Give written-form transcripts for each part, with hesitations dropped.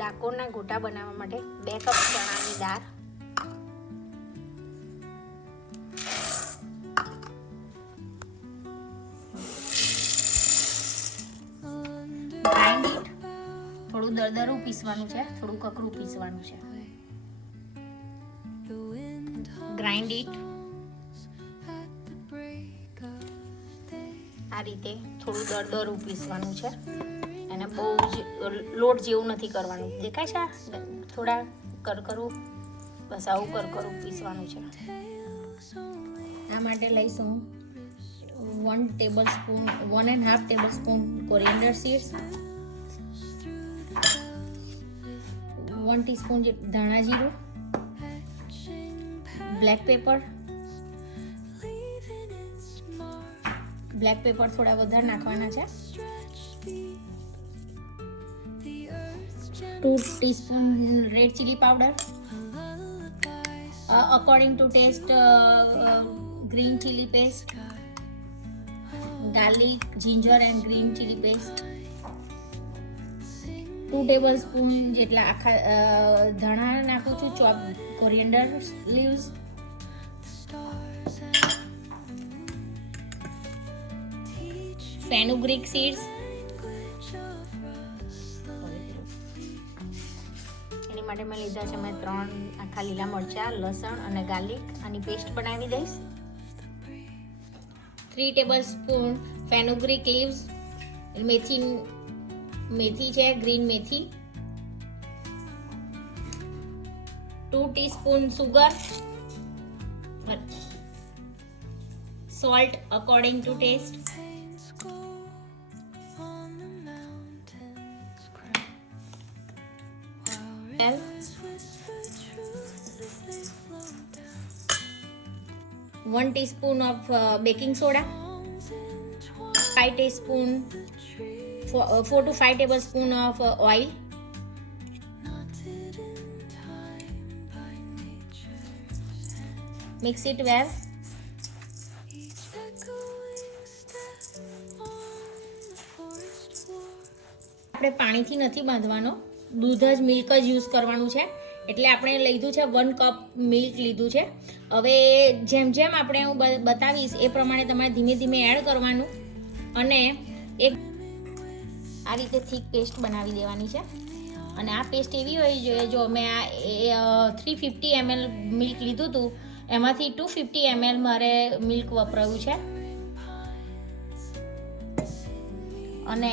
ડાકોરના ગોટા બનાવવા માટે 2 કપ ચણાની દાળ, ગ્રાઇન્ડ ઇટ, થોડું દરદરું પીસવાનું છે, થોડું કકરું પીસવાનું છે. ગ્રાઇન્ડ ઇટ આ રીતે થોડું દરદરું પીસવાનું છે. એને બહુ જ લોટ જેવું નથી કરવાનું. દેખાય છે થોડા કરકરું, બસ આવું કરકરું પીસવાનું છે. આ માટે લઈશું 1 tablespoon 1.5 tablespoon coriander seeds, 1 teaspoon ધાણા જીરું, બ્લેક પેપર થોડા વધારે નાખવાના છે, 2 teaspoon red chilli powder, according to taste green chilli paste, garlic, ginger and green chilli paste, 2 tablespoon જેટલા આખા ધાણા નાખું છું, chop coriander leaves, fenugreek seeds, એની માટે મેં લીધા છે 3 આખા લીલા મરચાં, લસણ અને ગાર્લિક. આની પેસ્ટ બનાવી દઈશ. 3 ટેબલસ્પૂન ફેનુગ્રીક લીવ્સ, મેથી છે, ગ્રીન મેથી, 2 teaspoon sugar, salt according to taste, one teaspoon of baking soda, 4 to 5 tablespoon of oil, mix it well. આપણે પાણીથી નથી બાંધવાનો, દૂધ જ મિલ્ક જ યુઝ કરવાનું છે. એટલે આપણે લીધું છે 1 કપ મિલ્ક લીધું છે. હવે જેમ જેમ આપણે હું બતાવીશ એ પ્રમાણે તમારે ધીમે ધીમે એડ કરવાનું અને એક આ રીતે થીક પેસ્ટ બનાવી દેવાની છે. અને આ પેસ્ટ એવી હોવી જોઈએ, જો મેં આ 350 ml મિલ્ક લીધું હતું એમાંથી 250 ml મારે મિલ્ક વપરાયું છે. અને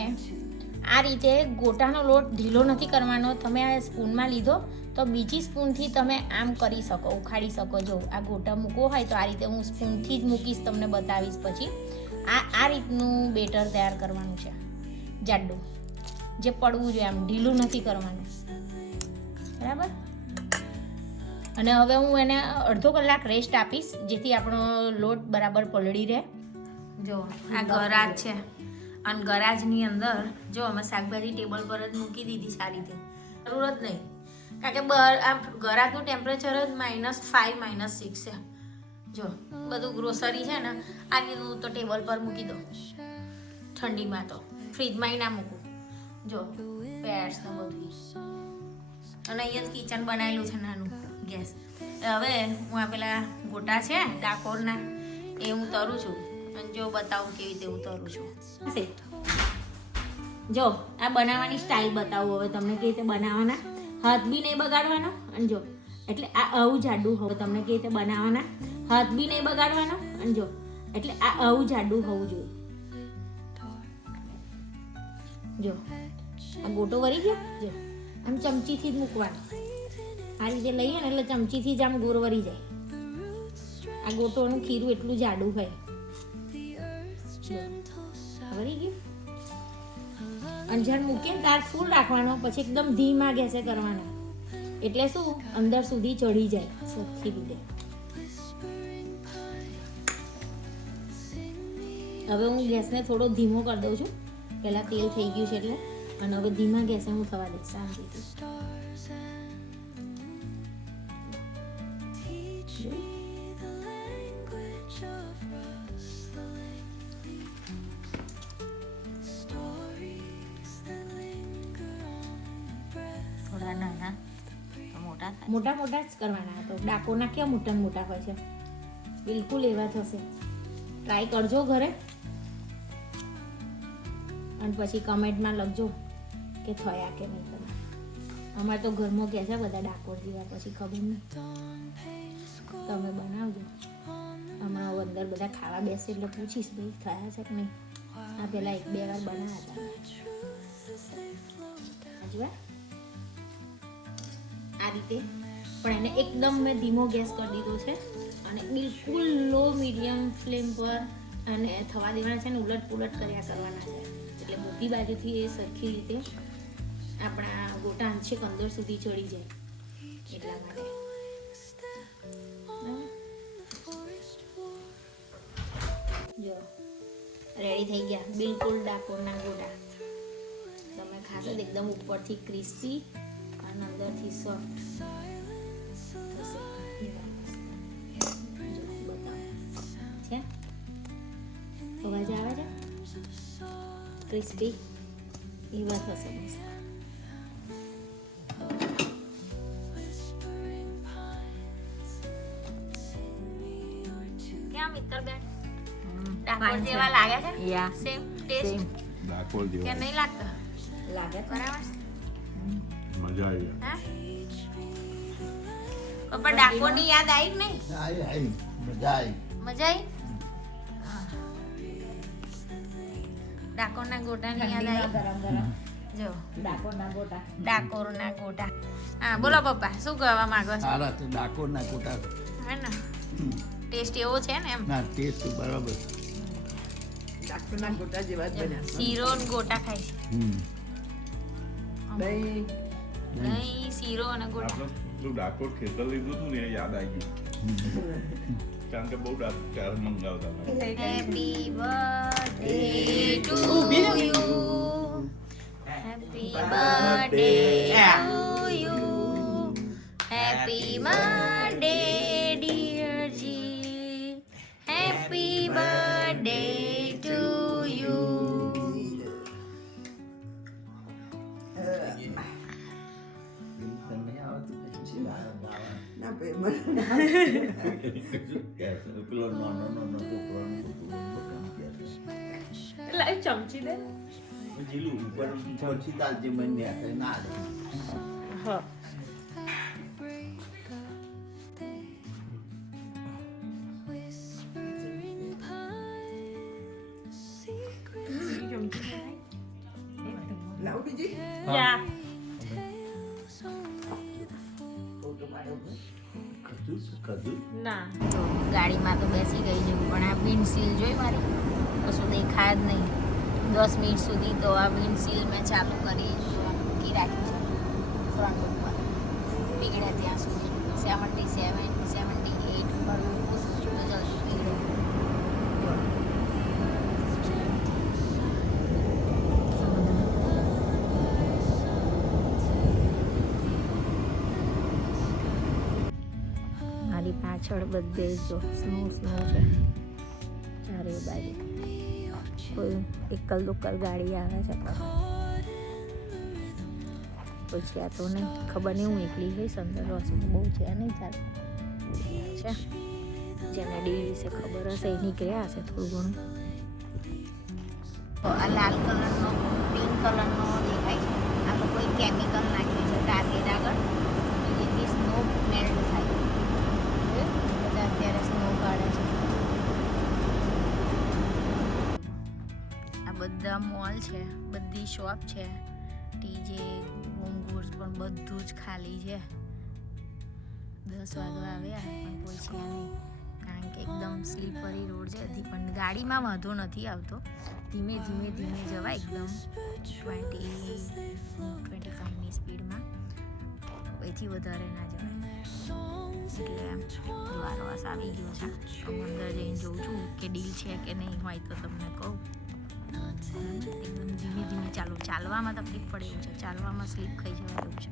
આ રીતે ગોટાનો લોટ ઢીલો નથી કરવાનો. તમે આ સ્પૂનમાં લીધો તો બીજી સ્પૂનથી તમે આમ કરી શકો, ઉખાડી શકો. જો આ ગોટા મૂકવો હોય તો આ રીતે હું સ્પૂનથી જ મૂકીશ, તમને બતાવીશ પછી. આ રીતનું બેટર તૈયાર કરવાનું છે, જાડું, જે પડવું જોઈએ, આમ ઢીલું નથી કરવાનું, બરાબર. અને હવે હું એને અડધો કલાક રેસ્ટ આપીશ જેથી આપણો લોટ બરાબર પલળી રહે. જો આ ગરાજ છે અને ગરાજની અંદર જો અમે શાકભાજી ટેબલ પર જ મૂકી દીધી છે આ રીતે. જરૂર જ નહીં, કારણ કે આ ગરાજનું ટેમ્પરેચર જ -5 -6 છે. જો બધું ગ્રોસરી છે ને આ રીતનું તો ટેબલ પર મૂકી દો, ઠંડીમાં તો ફ્રીજમાં ના મૂકું. જો પેડ્સ ને બધું. અને અહીંયા જ કિચન બનાવેલું છે નાનું ગેસ. હવે હું આ પેલા ગોટા છે ડાકોરના એ હું તરું છું અને જો બતાવું કેવી રીતે હું તરું છું. જો આ બનાવવાની સ્ટાઇલ બતાવું હવે તમને કેવી રીતે બનાવવાના. હાથ બી નહીં બગાડવાનો. અને જો એટલે આ આવું જાડું હવે તમને કેવી રીતે બનાવવાના. હાથ બી નહીં બગાડવાનો. અને જો એટલે આ આવું જાડું હોવું જોઈએ. જો આ ગોટો વળી ગયો. જો આમ ચમચીથી જ મૂકવાનો. આ રીતે લઈએ ને એટલે ચમચીથી જ આમ ગોળ વળી જાય. આ ગોટોનું ખીરું એટલું જાડું હોય. વળી ગયું. અને જ્યારે મૂકીએ ને ત્યારે ફૂલ રાખવાનો, પછી એકદમ ધીમા ગેસે કરવાનો, એટલે શું અંદર સુધી ચડી જાય સરખી રીતે. હવે હું ગેસને થોડો ધીમો કરી દઉં છું. પહેલાં તેલ થઈ ગયું છે એટલે. અને હવે ધીમા ગેસે હું થવા દઈશ શાંતિથી. મોટા મોટા જ કરવાના. તો ડાકોરના કેવા મોટા ને મોટા હોય છે, બિલકુલ એવા થશે. ટ્રાય કરજો ઘરે અને પછી કમેન્ટમાં લખજો કે થયા કે નહીં તમે. અમારે તો ઘરમાં કહે છે બધા ડાકોર જેવા, પછી ખબર નહીં, તમે બનાવજો. હમણાં અંદર બધા ખાવા બેસે એટલે પૂછીશ ભાઈ થયા છે કે નહીં. આ પેલા 1-2 વાર બનાવ્યા હતા આ રીતે, પણ એને એકદમ મેં ધીમો ગેસ કરી દીધો છે અને બિલકુલ લો મીડિયમ ફ્લેમ પર અને થવા દેવાના છે ને ઉલટ પુલટ કર્યા કરવાના છે, એટલે બધી બાજુથી એ સરખી રીતે આપણા ગોટા છેક અંદર સુધી ચડી જાય એટલા માટે. જો રેડી થઈ ગયા બિલકુલ ડાકોરના ગોટા. તમે ખાશો તો એકદમ ઉપરથી ક્રિસ્પી અને અંદરથી સોફ્ટ થશે. છે અવાજ આવે છે ક્રિસ્પી એવા થશે મસ્ત. કેમ મિત્તલબેન ડાકોર જેવા લાગે છે? યા સેમ ટેસ્ટ ડાકોર જેવા કે નહીં લાગતા? લાગે બરાબર. મજા આવી હા પપ્પા ડાકોરની યાદ આવી કે નહીં? આવી મજા આવી. મજા આવી? ડાકોરના ગોટાની યાદ આવી? ગરમ ગરમ જો ડાકોરના ગોટા. હા બોલો પપ્પા શું કહેવા માંગો છો? સારા તો ડાકોરના ગોટા હે ને ટેસ્ટ એવો છે ને એમ? ના ટેસ્ટ બરાબર. ડાકોરના ગોટા જેવા જ બન્યા. શીરો ને ગોટા ખાય છે. દહીં દહીં શીરો અને ગોટા. આપણે ડાકોર ખેતર લીધું હતું ને એ યાદ આવી ગયું, કારણ કે બહુ ડાકોર મંગાવતા હતા. Happy birthday to you, happy birthday to you, happy birthday dear ji, happy birthday to you. ના ભાઈ પેલો નાનો છોકરાનો એટલે ચમચી દે જીલું ઉપર પછી તાલજી મને ના હા લાવ બીજી યા ના તો ગાડીમાં તો બેસી ગઈ છું, પણ આ વિન્ડશીલ જોઈ મારી કશું દેખાય જ નહીં. 10 મિનિટ સુધી તો આ વિન્ડશીલ મેં ચાલુ કરી મૂકી રાખી છે ફ્રન્ટ ઉપર, પીગળે ત્યાં સુધી 77, 78 ભરવું તો જલ્દી પીગળે. મારી પાછળ બધે જો સ્નો છે ચારે બાજુ. કોઈ એકલ દુકલ ગાડી આવે છે પછી આ તો નહીં ખબર નહીં, હું એકલી હોઈશ અંદર રોશની બહુ છે નહીં ચાલે છે. જેને ડીલ વિશે ખબર હશે એ નીકળ્યા હશે થોડું ઘણું. આ લાલ કલરનો પિંક કલરનો દેખાય છે, આ તો કોઈ કેમિકલ નાખ્યું છે ટાર્ગેટ આગળ જેથી સ્નો મેલ્ટ થાય. બધા અત્યારે સ્નો કાઢે છે. આ બધા મોલ છે, બધી શોપ છે, ટીજે હોમગુડ્સ પણ બધું જ ખાલી છે. 10 વાગવા આવ્યા પણ કોઈ છે નહીં, કારણ કે એકદમ સ્લીપરી રોડ છે. હજી પણ ગાડીમાં વાંધો નથી આવતો, ધીમે જવાય એકદમ 20-25ની સ્પીડમાં, એથી વધારે ના જવાય. એટલે દ્વારવાસ આવી ગયો છે. હું અંદર જઈને જોઉં છું કે ડીલ છે કે નહીં હોય તો તમને કહું. એકદમ ધીમે ચાલવામાં તકલીફ પડે એવું છે, ચાલવામાં સ્લીપ ખાઈ જવાય એવું છે.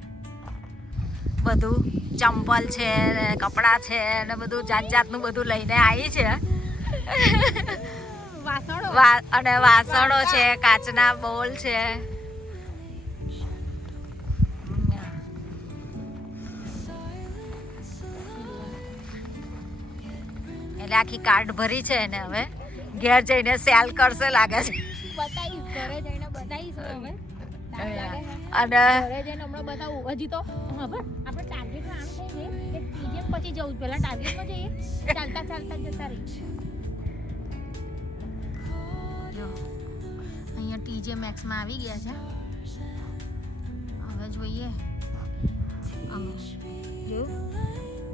બધું ચંપલ છે ને કપડાં છે ને બધું જાતનું બધું લઈને આવી છે. અને વાસણો છે, કાચના બોલ છે. એટલે આખી કાર્ડ ભરી છે ને હવે ઘેર જઈને સેલ કરશે લાગે છે. બતાવીશ ઘરે જઈને બતાવીશ હવે અને ઘરે જઈને હમણાં બતાવું હજી તો હવે આપણે ટાર્ગેટમાં આમ થઈ જઈએ કે ટીજેમ પછી જવું પહેલા ટાર્ગેટમાં જઈએ ચાલતા ચાલતા જતા રહીએ. જો અહીંયા ટીજે મેક્સમાં આવી ગયા છે. હવે જોઈએ અમે જો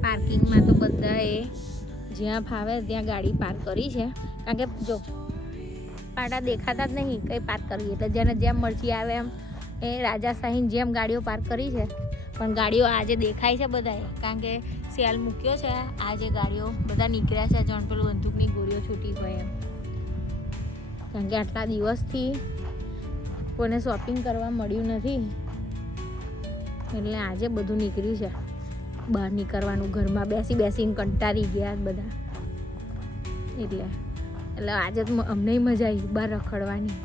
પાર્કિંગમાં તો બધાએ જ્યાં ફાવે ત્યાં ગાડી પાર્ક કરી છે કારણ કે જો પાટા દેખાતા જ નહીં કંઈ પાર્ક કરવી એટલે જેને જેમ મરજી આવે એમ એ રાજાશાહીની જેમ ગાડીઓ પાર્ક કરી છે. પણ ગાડીઓ આજે દેખાય છે બધાએ કારણ કે સેલ મૂક્યો છે. આજે ગાડીઓ બધા નીકળ્યા છે જાણ પેલું બંદૂકની ગોળીઓ છૂટી હોય એમ કારણ કે આટલા દિવસથી કોઈને શોપિંગ કરવા મળ્યું નથી એટલે આજે બધું નીકળ્યું છે. બહાર નીકળવાનું ઘરમાં બેસી બેસીને કંટાળી ગયા બધા એટલે આજે તો અમને મજા આવી બહાર રખડવાની.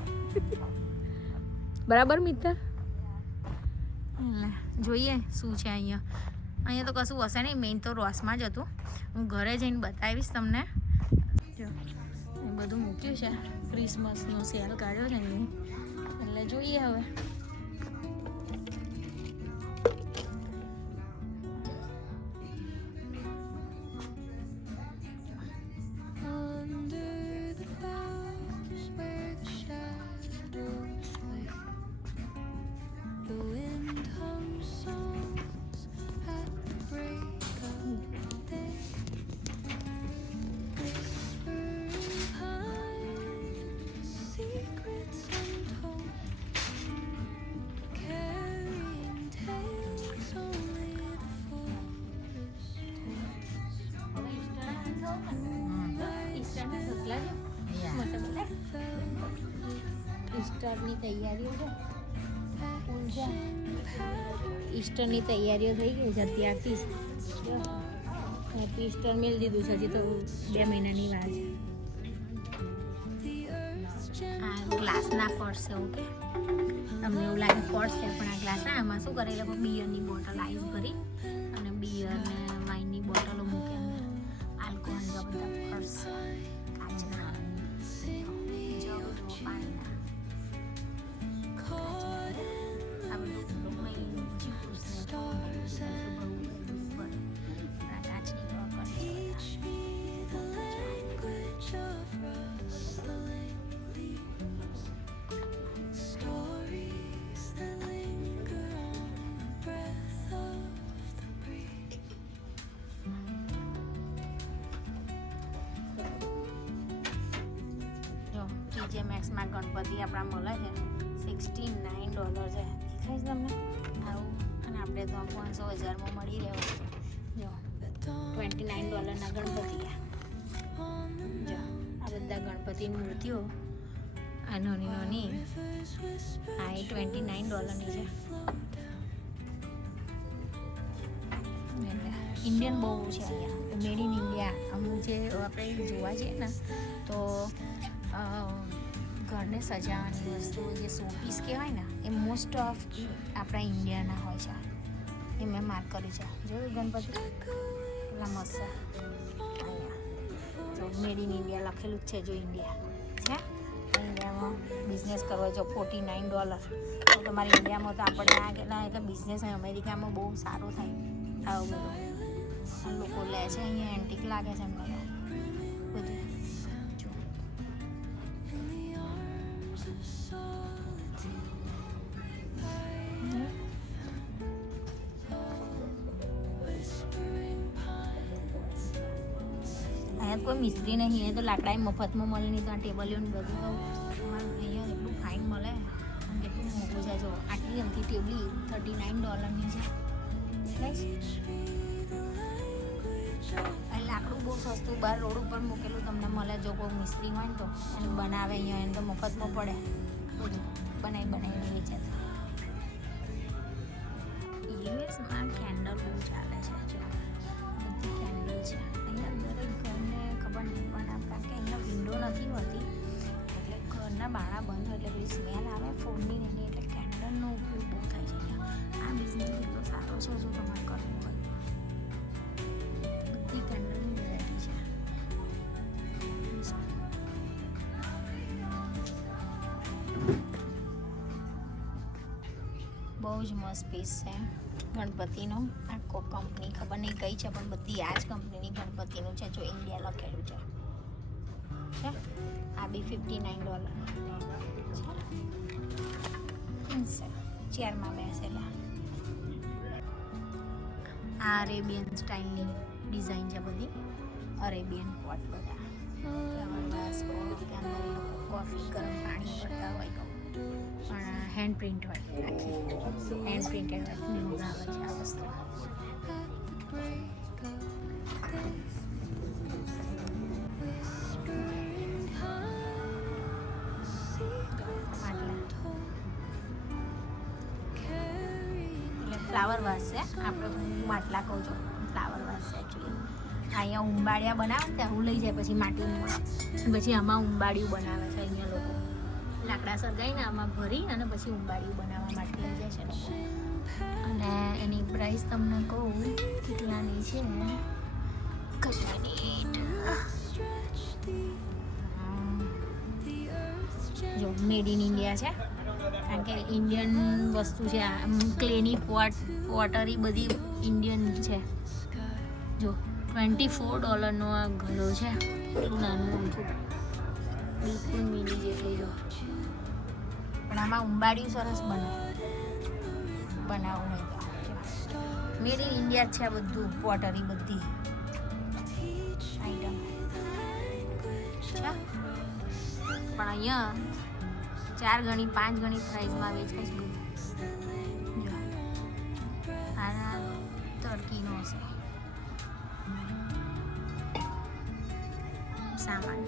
બરાબર મિત્ર? એટલે જોઈએ શું છે અહીંયા તો કશું હશે નહીં. મેઇન તો રોસમાં જ હતું. હું ઘરે જઈને બતાવીશ તમને. જો એ બધું મૂક્યું છે. ક્રિસમસનો સેલ કાઢ્યો છે અહીં એટલે જોઈએ હવે. ઈસ્ટરની તૈયારીઓ છે. ઈસ્ટરની તૈયારીઓ થઈ ગઈ છે અત્યારથી જ. હેપી ઈસ્ટર મેળ દીધું છે હજી તો 2 મહિનાની વાર છે. આ ગ્લાસના પર્સ છે ઓકે. તમને એવું લાગે પર્સ છે પણ આ ગ્લાસના આમાં શું કરે લોકો બિયરની બોટલ આઈસ ભરી અને બિયર ને વાઇનની બોટલો મૂકે અંદર આલ્કોહોલના બધા પર્સ કાચના જગ પાણીના આ બધું કાચની ટીજે મેક્સમાં ગણપતિ આપણા મળે છે $69 છે. દેખાય છે તમને આવું અને આપણે તો 500,000માં મળી રહ્યો છે. જો $29ના ગણપતિ. જો આ બધા ગણપતિની મૂર્તિઓ આ નાની નાની આ એ $29ની છે. ઇન્ડિયન બહુ છે અહીંયા મેડ ઇન ઇન્ડિયા. અમુક જે આપણે જોવા જઈએ ને તો ઘરને સજાવવાની વસ્તુ જે શોપીસ કહેવાય ને એ મોસ્ટ ઓફ આપણા ઇન્ડિયાના હોય છે. એ મેં માર્ક કર્યું છે. જોયું ગણપતિ એટલા મસ્ત અહીંયા જો મેડ ઇન ઇન્ડિયા લખેલું જ છે. જો ઇન્ડિયા છે ઇન્ડિયામાં બિઝનેસ કરવો જો $49 તો તમારે ઇન્ડિયામાં તો આપણે આ કેટલા એટલે બિઝનેસ અમેરિકામાં બહુ સારો થાય. આવું બધું લોકો લે છે અહીંયા એન્ટિક લાગે છે એમને બધું. જો અહીંયા કોઈ મિસ્ત્રી નહીં. એ તો લાકડા મફતમાં મળે નહીં તો આ ટેબલીઓ ને બધું તો અહીંયા એટલું ફાઇન મળે અને કેટલું મોંઘું છે. જો આટલી અમથી ટેબલી $39ની છે. લાકડું બહુ સસ્તું બહાર રોડ ઉપર મૂકેલું તમને મળે. જો કોઈ મિસ્ત્રી હોય ને તો એને બનાવે અહીંયા એને તો મફતમાં પડે બધું બનાવીને વેચે. યુએસમાં કેન્ડલ બહુ ચાલે છે. જો બધી કેન્ડલ છે અહીંયા દરેક ઘરને ખબર નહીં પણ આપણા કે અહીંયા વિન્ડો નથી હોતી એટલે ઘરના બાળા બંધ એટલે પેલી સ્મેલ આવે ફૂડની એની એટલે કેન્ડલનો ઉપયોગ બહુ થાય છે અહીંયા. આ બિઝનેસ એટલો સારો છે જો તમારે કરવું હોય બધી કેન્ડલની વેરાયટી છે. બહુ જ મસ્ત પીસ છે ગણપતિનો. આખો કંપની ખબર નહીં કઈ છે પણ બધી આ જ કંપનીની ગણપતિનું છે. જો ઇન્ડિયા લખેલું છે. આ બી $59 છે. ચેરમાં બેસેલા. આ અરેબિયન સ્ટાઇલની ડિઝાઇન છે બધી. અરેબિયન પોટ બધા. કોફી ગરમ પાણી કરતા હોય તો પણ હેન્ડ પ્રિન્ટ હોય. આખી હેન્ડ પ્રિન્ટેડ હોય. મજા આવે છે આ વસ્તુ. એટલે ફ્લાવર વાસ છે. આપણે હું માટલા કહું છું, ફ્લાવર વાસ છે એકચ્યુઅલી. અહીંયા ઉંબાડિયા બનાવે ને હું લઈ જાય પછી માટીની, પછી આમાં ઉંબાડિયું બનાવે છે અહીંયા લોકો. લાકડા સળગાવીને આમાં ભરી અને પછી ઉંબાડિયું બનાવવા માટે લઈ જાય છે લોકો. અને એની પ્રાઇસ તમને કહું કેટલાની છે. જો મેડ ઇન ઇન્ડિયા છે, કારણ કે ઇન્ડિયન વસ્તુ છે. ક્લેની પોટરી બધી ઇન્ડિયન છે. જો $24 આ ગળો છે. એટલું નાનું અમથું, બિલકુલ મિની જેટલું. જો પણ આમાં ઉંબાડિયું સરસ બનાવવું હોય તો મેડ ઇન ઇન્ડિયા છે. બધું પોટરી બધી આઈટમ છે. પણ અહીંયા 4 ગણી 5 ગણી પ્રાઇસમાં વેચાય છે બધું. જો આ ટર્કીનો છે સામાન.